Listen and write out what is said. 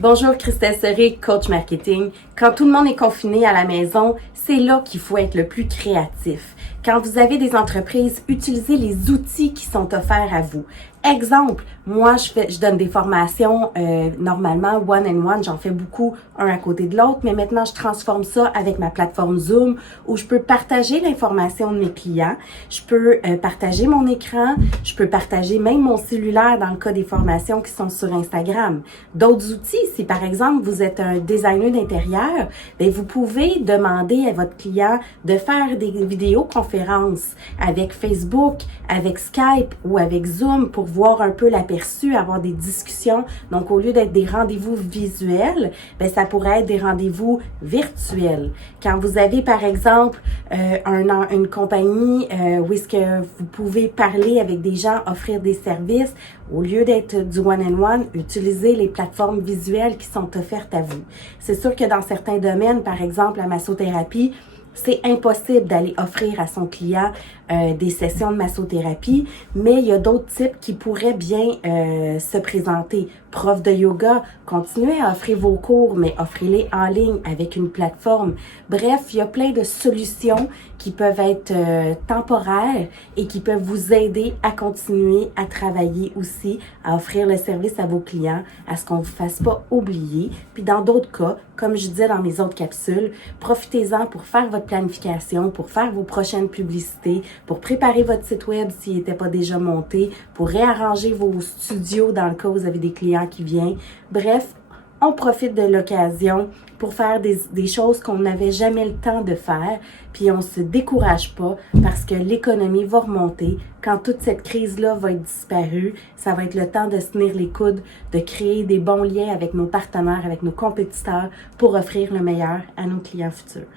Bonjour, Christelle Serré, coach marketing. Quand tout le monde est confiné à la maison, c'est là qu'il faut être le plus créatif. Quand vous avez des entreprises, utilisez les outils qui sont offerts à vous. Exemple, moi, je donne des formations normalement one-on-one, j'en fais beaucoup un à côté de l'autre, mais maintenant, je transforme ça avec ma plateforme Zoom où je peux partager l'information de mes clients, je peux partager mon écran, je peux partager même mon cellulaire dans le cas des formations qui sont sur Instagram. D'autres outils, si par exemple, vous êtes un designer d'intérieur, bien, vous pouvez demander à votre client de faire des vidéoconférences avec Facebook, avec Skype ou avec Zoom pour voir un peu l'aperçu, avoir des discussions. Donc, au lieu d'être des rendez-vous visuels, bien, ça pourrait être des rendez-vous virtuels. Quand vous avez, par exemple, une compagnie où est-ce que vous pouvez parler avec des gens, offrir des services, au lieu d'être du one-on-one, utilisez les plateformes visuelles qui sont offertes à vous. C'est sûr que dans certains domaines, par exemple la massothérapie, c'est impossible d'aller offrir à son client des sessions de massothérapie, mais il y a d'autres types qui pourraient bien se présenter. Prof de yoga, continuez à offrir vos cours, mais offrez-les en ligne avec une plateforme. Bref, il y a plein de solutions qui peuvent être temporaires et qui peuvent vous aider à continuer à travailler aussi, à offrir le service à vos clients, à ce qu'on ne vous fasse pas oublier. Puis dans d'autres cas, comme je disais dans mes autres capsules, profitez-en pour faire votre planification, pour faire vos prochaines publicités, pour préparer votre site web s'il n'était pas déjà monté, pour réarranger vos studios dans le cas où vous avez des clients qui viennent. Bref, on profite de l'occasion pour faire des choses qu'on n'avait jamais le temps de faire, puis on se décourage pas parce que l'économie va remonter. Quand toute cette crise-là va être disparue, ça va être le temps de se tenir les coudes, de créer des bons liens avec nos partenaires, avec nos compétiteurs pour offrir le meilleur à nos clients futurs.